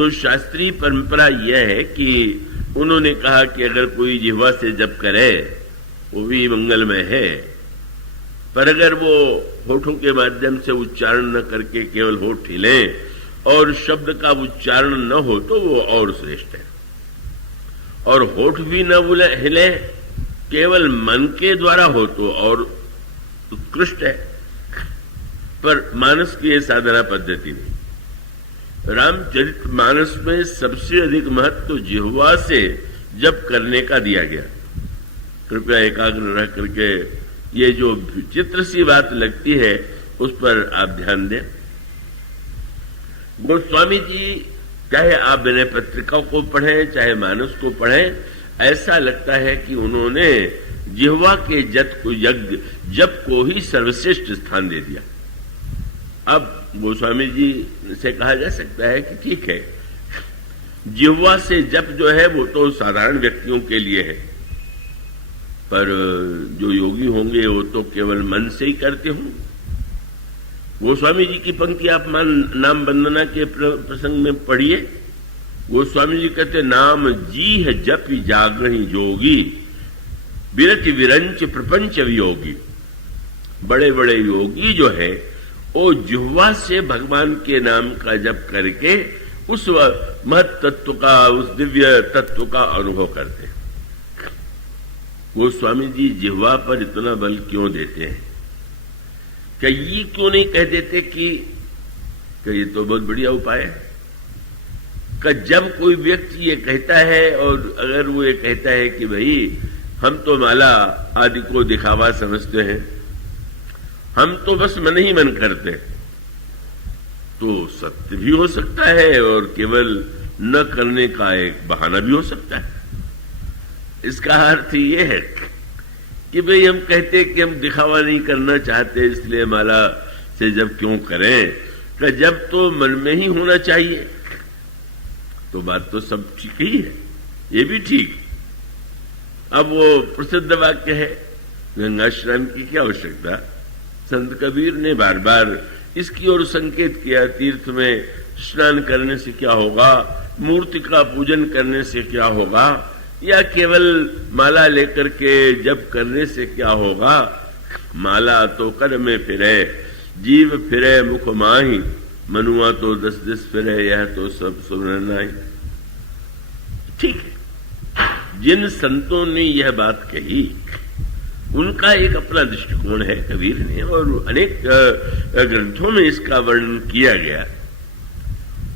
तो शास्त्रीय परंपरा यह है कि उन्होंने कहा कि अगर कोई जिह्वा से जप करे वो भी मंगलमय है, पर अगर वो होठों के माध्यम से उच्चारण न करके केवल होठ हिले और शब्द का उच्चारण न हो तो वो और श्रेष्ठ है। और होठ भी न हिले, केवल मन के द्वारा हो तो और उत्कृष्ट है। पर मानस की ये साधना पद्धति नहीं। रामचरितमानस में सबसे अधिक महत्व तो जिह्वा से जप करने का दिया गया। कृपया एकाग्र रह करके ये जो चित्र सी बात लगती है उस पर आप ध्यान दें। गोस्वामी जी चाहे आप विनय पत्रिका को पढ़ें चाहे मानस को पढ़ें, ऐसा लगता है कि उन्होंने जिह्वा के जप को ही सर्वश्रेष्ठ स्थान दे दिया। अब गोस्वामी जी से कहा जा सकता है कि ठीक है, जिह्वा से जप जो है वो तो साधारण व्यक्तियों के लिए है, पर जो योगी होंगे वो तो केवल मन से ही करते होंगे। गोस्वामी जी की पंक्ति आप नाम वंदना के प्रसंग में पढ़िए। गोस्वामी जी कहते नाम जी है जप जागरण जोगी, विरच विरंच प्रपंच वियोगी। बड़े बड़े योगी जो है वो जिह्वा से भगवान के नाम का जप करके उस महत् तत्व का, उस दिव्य तत्व का अनुभव करते हैं। गोस्वामी जी जिह्वा पर इतना बल क्यों देते हैं? क्या ये क्यों नहीं कह देते कि ये तो बहुत बढ़िया उपाय है? कि जब कोई व्यक्ति ये कहता है और अगर वो ये कहता है कि भाई हम तो माला आदि को दिखावा समझते हैं, हम तो बस मन ही मन करते हैं, तो सत्य भी हो सकता है और केवल न करने का एक बहाना भी हो सकता है। इसका अर्थ ये है कि भाई हम कहते कि हम दिखावा नहीं करना चाहते, इसलिए माला से जब क्यों करें, कि जब तो मन में ही होना चाहिए। तो बात तो सब ठीक ही है, ये भी ठीक। अब वो प्रसिद्ध वाक्य है, गंगा स्नान की क्या आवश्यकता? संत कबीर ने बार बार इसकी ओर संकेत किया, तीर्थ में स्नान करने से क्या होगा, मूर्ति का पूजन करने से क्या होगा, या केवल माला लेकर के जप करने से क्या होगा। माला तो कर में फिरे, जीव फिरे मुख माही, मनुआ तो 10 दिस फिरे, यह तो सब सुनना ही। ठीक है, जिन संतों ने यह बात कही उनका एक अपना दृष्टिकोण है कबीर ने, और अनेक ग्रंथों में इसका वर्णन किया गया,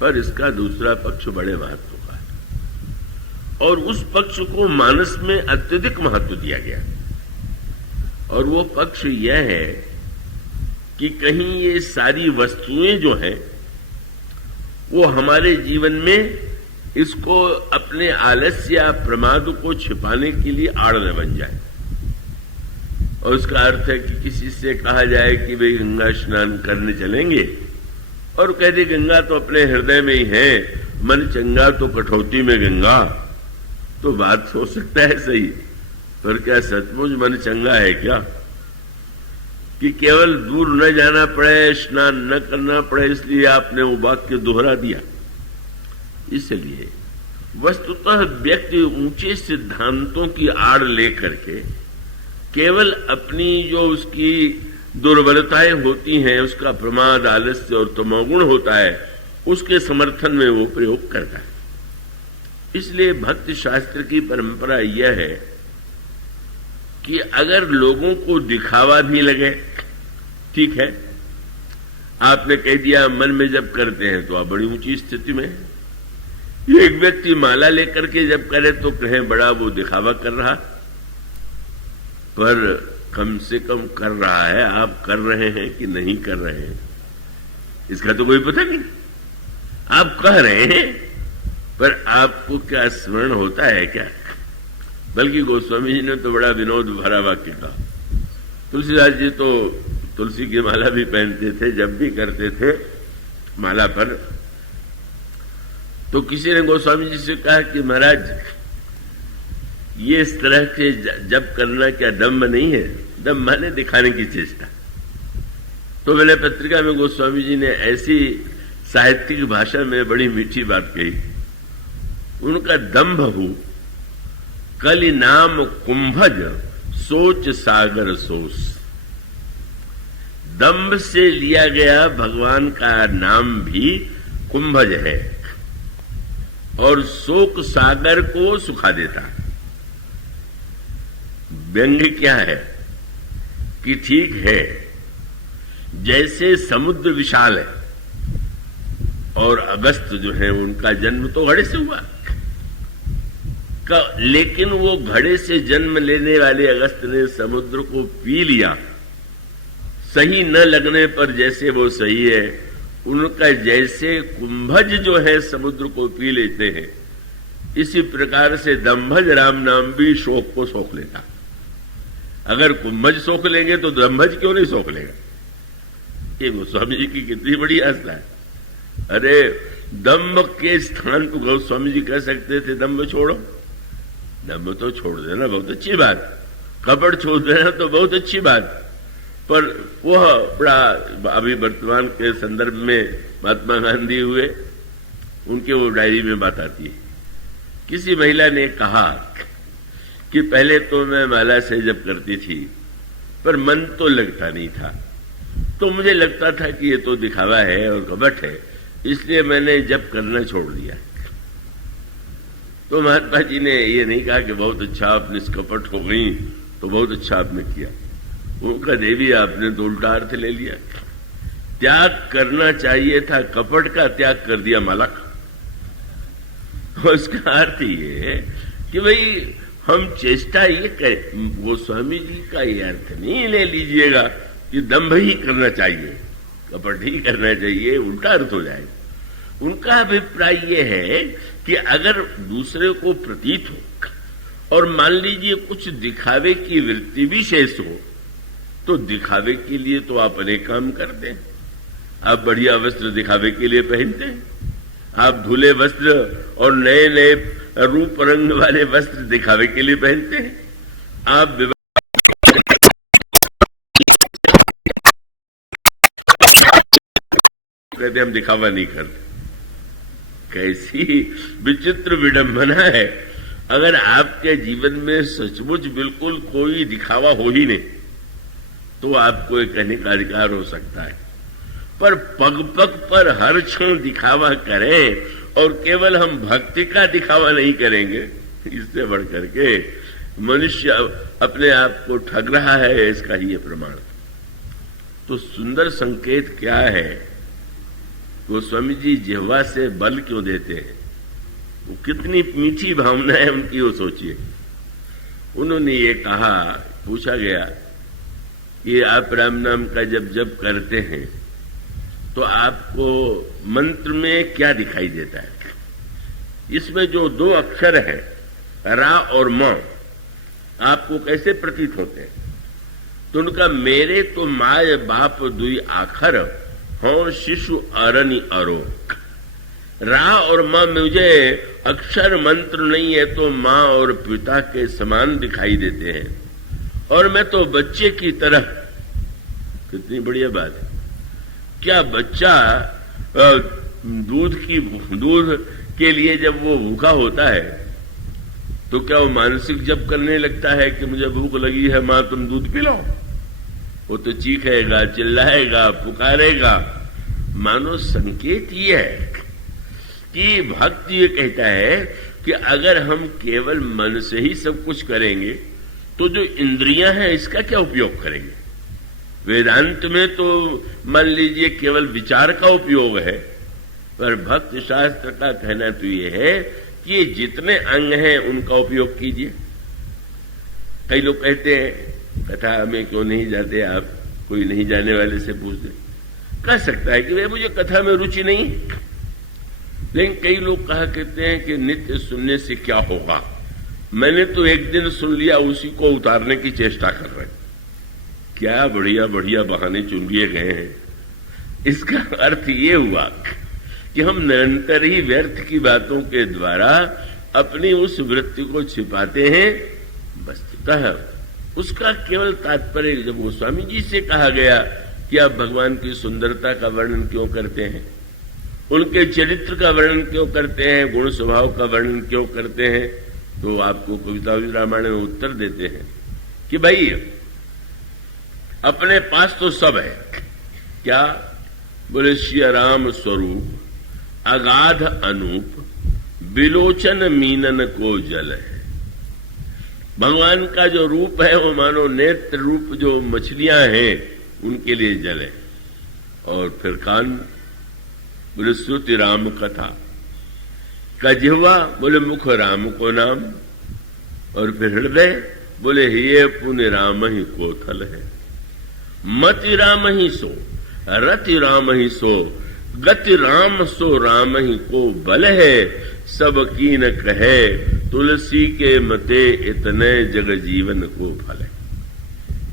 पर इसका दूसरा पक्ष बड़े महत्व का है और उस पक्ष को मानस में अत्यधिक महत्व दिया गया। और वो पक्ष यह है कि कहीं ये सारी वस्तुएं जो हैं वो हमारे जीवन में इसको अपने आलस्य या प्रमाद को छिपाने के लिए आड़ न बन जाए। और उसका अर्थ है कि किसी से कहा जाए कि भाई गंगा स्नान करने चलेंगे, और कह दे गंगा तो अपने हृदय में ही है, मन चंगा तो कठौती में गंगा। तो बात हो सकता है सही, पर क्या सचमुच मन चंगा है क्या? कि केवल दूर न जाना पड़े, स्नान न करना पड़े, इसलिए आपने वो वाक्य दोहरा दिया। इसलिए वस्तुतः व्यक्ति ऊंचे सिद्धांतों की आड़ लेकर के केवल अपनी जो उसकी दुर्बलताएं होती हैं, उसका प्रमाद, आलस्य और तमोगुण होता है, उसके समर्थन में वो प्रयोग करता है। इसलिए भक्ति शास्त्र की परंपरा यह है कि अगर लोगों को दिखावा भी लगे, ठीक है, आपने कह दिया मन में जब करते हैं तो आप बड़ी ऊंची स्थिति में है। एक व्यक्ति माला लेकर के जब करे तो कहें बड़ा वो दिखावा कर रहा, पर कम से कम कर रहा है। आप कर रहे हैं कि नहीं कर रहे हैं इसका तो कोई पता नहीं। आप कह रहे हैं, पर आपको क्या स्मरण होता है क्या? बल्कि गोस्वामी जी ने तो बड़ा विनोद भरा वाक्य कहा। तुलसीदास जी तो तुलसी की माला भी पहनते थे, जब भी करते थे माला पर। तो किसी ने गोस्वामी जी से कहा कि महाराज ये इस तरह के जप करना क्या दम्भ नहीं है? दम्भ माने दिखाने की चेष्टा। तो मैंने पत्रिका में गोस्वामी जी ने ऐसी साहित्यिक भाषा में बड़ी मीठी बात कही। उनका दंभ हो कलि नाम कुंभज सोच सागर सोस। दंभ से लिया गया भगवान का नाम भी कुंभज है और शोक सागर को सुखा देता। व्यंग्य क्या है कि ठीक है, जैसे समुद्र विशाल है और अगस्त जो है उनका जन्म तो घड़े से हुआ, लेकिन वो घड़े से जन्म लेने वाले अगस्त ने समुद्र को पी लिया। सही न लगने पर जैसे वो सही है, उनका जैसे कुंभज जो है समुद्र को पी लेते हैं, इसी प्रकार से दंभज राम नाम भी शोक को सोख लेता। अगर कुंभज सोख लेंगे तो दंभज क्यों नहीं सोख लेगा? ये गोस्वामी जी की कितनी बड़ी आस्था है। अरे दंभ के स्थान को गोस्वामी जी कह सकते थे दंभ छोड़ो, दंभ तो छोड़ देना बहुत अच्छी बात, कपट छोड़ देना तो बहुत अच्छी बात, पर वह बड़ा अभी वर्तमान के संदर्भ में महात्मा गांधी हुए, उनके वो डायरी में बात आती है। किसी महिला ने कहा कि पहले तो मैं माला से जप करती थी पर मन तो लगता नहीं था, तो मुझे लगता था कि ये तो दिखावा है और कपट है, इसलिए मैंने जप करना छोड़ दिया। तो महात्मा जी ने ये नहीं कहा कि बहुत अच्छा आप निष्कपट हो गई, तो बहुत अच्छा आपने किया। उनका देवी आपने तो उल्टा अर्थ ले लिया। त्याग करना चाहिए था कपट का, त्याग कर दिया माला का। उसका अर्थ ये है कि भाई हम चेष्टा ये करें, गोस्वामी जी का ये अर्थ नहीं ले लीजिएगा कि दंभ ही करना चाहिए, कपट ही करना चाहिए, उल्टा अर्थ हो जाएगा। उनका अभिप्राय ये है कि अगर दूसरे को प्रतीत हो और मान लीजिए कुछ दिखावे की वृत्ति भी शेष हो, तो दिखावे के लिए तो आप अनेक काम करते हैं। आप बढ़िया वस्त्र दिखावे के लिए पहनते हैं, आप धुले वस्त्र और नए नए रूप रंग वाले वस्त्र दिखावे के लिए पहनते हैं। आप कहते हम दिखावा नहीं करते। कैसी विचित्र विडंबना है। अगर आपके जीवन में सचमुच बिल्कुल कोई दिखावा हो ही नहीं, तो आपको एक कहने का अधिकार हो सकता है, पर पग पग पर हर क्षण दिखावा करें और केवल हम भक्ति का दिखावा नहीं करेंगे, इससे बढ़ करके मनुष्य अपने आप को ठग रहा है, इसका ही ये प्रमाण। तो सुंदर संकेत क्या है? गोस्वामी जी जिह्वा से बल क्यों देते हैं? वो कितनी मीठी भावना है उनकी, वो सोचिए। उन्होंने ये कहा, पूछा गया कि आप राम नाम का जब जप करते हैं तो आपको मंत्र में क्या दिखाई देता है? इसमें जो दो अक्षर है रा और म, आपको कैसे प्रतीत होते हैं? तो उनका मेरे तो माय बाप दुई आखर हों शिशु अरनि अरो। रा और मां मुझे अक्षर मंत्र नहीं है तो मां और पिता के समान दिखाई देते हैं, और मैं तो बच्चे की तरह। कितनी बढ़िया बात है। क्या बच्चा दूध के लिए जब वो भूखा होता है तो क्या वो मानसिक जप करने लगता है कि मुझे भूख लगी है मां तुम दूध पिलाओ? वो तो चीखेगा, चिल्लाएगा, पुकारेगा। मानो संकेत ये है कि भक्त ये कहता है कि अगर हम केवल मन से ही सब कुछ करेंगे तो जो इंद्रियां हैं इसका क्या उपयोग करेंगे? वेदांत में तो मान लीजिए केवल विचार का उपयोग है, पर भक्त शास्त्र का कहना तो ये है कि ये जितने अंग हैं उनका उपयोग कीजिए। कई लोग कहते हैं कथा में क्यों नहीं जाते आप, कोई नहीं जाने वाले से पूछ दे। कह सकता है कि भाई मुझे कथा में रुचि नहीं, लेकिन कई लोग कहा करते हैं कि नित्य सुनने से क्या होगा, मैंने तो एक दिन सुन लिया, उसी को उतारने की चेष्टा कर रहे हैं। क्या बढ़िया बढ़िया बहाने चुन लिए गए हैं। इसका अर्थ ये हुआ कि हम निरंतर ही व्यर्थ की बातों के द्वारा अपनी उस वृत्ति को छिपाते हैं। वस्तुतः उसका केवल तात्पर्य, जब गोस्वामी जी से कहा गया कि आप भगवान की सुंदरता का वर्णन क्यों करते हैं, उनके चरित्र का वर्णन क्यों करते हैं, गुण स्वभाव का वर्णन क्यों करते हैं, तो आपको कविता रामायण में उत्तर देते हैं कि भाई अपने पास तो सब है। क्या? बोले श्री राम स्वरूप अगाध अनूप बिलोचन मीनन को जल है। भगवान का जो रूप है वो मानो नेत्र रूप जो मछलियां हैं उनके लिए जल है। और फिर कान बोले श्रुति राम कथा, कजिह्वा बोले मुख राम को नाम, और फिर हृदय बोले ये पुण्य राम ही कोथल है। मति राम ही सो रति राम ही सो, गति राम सो राम ही को बल है। सब कीन कहे तुलसी के मते इतने जग जीवन को फल है।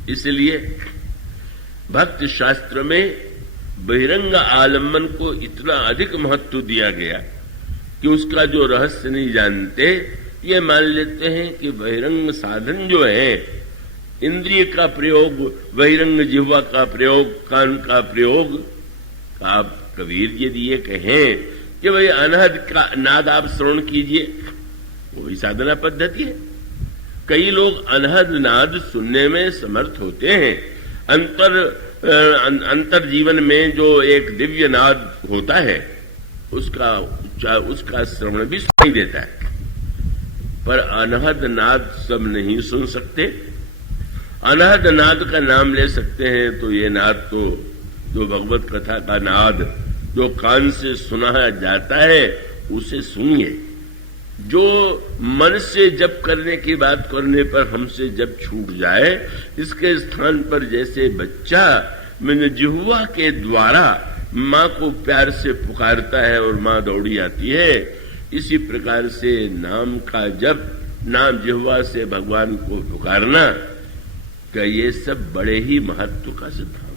इसलिए भक्ति शास्त्र में बहिरंग आलम्बन को इतना अधिक महत्व दिया गया कि उसका जो रहस्य नहीं जानते ये मान लेते हैं कि बहिरंग साधन जो है, इंद्रिय का प्रयोग, बहिरंग जिह्वा का प्रयोग, कान का प्रयोग, आप कबीर यदि ये कहें कि भाई अनहद का नाद आप श्रवण कीजिए, वही साधना पद्धति है। कई लोग अनहद नाद सुनने में समर्थ होते हैं। अंतर जीवन में जो एक दिव्य नाद होता है उसका श्रवण भी सुनाई देता है, पर अनहद नाद सब नहीं सुन सकते। अनहद नाद का नाम ले सकते हैं तो ये नाद तो जो भगवत कथा का नाद जो कान से सुना जाता है उसे सुनिए। जो मन से जप करने की बात करने पर हमसे जप छूट जाए, इसके स्थान पर जैसे बच्चा मैंने जिह्वा के द्वारा माँ को प्यार से पुकारता है और माँ दौड़ी आती है, इसी प्रकार से नाम का जप, नाम जिह्वा से भगवान को पुकारना का ये सब बड़े ही महत्व का सिद्धांत।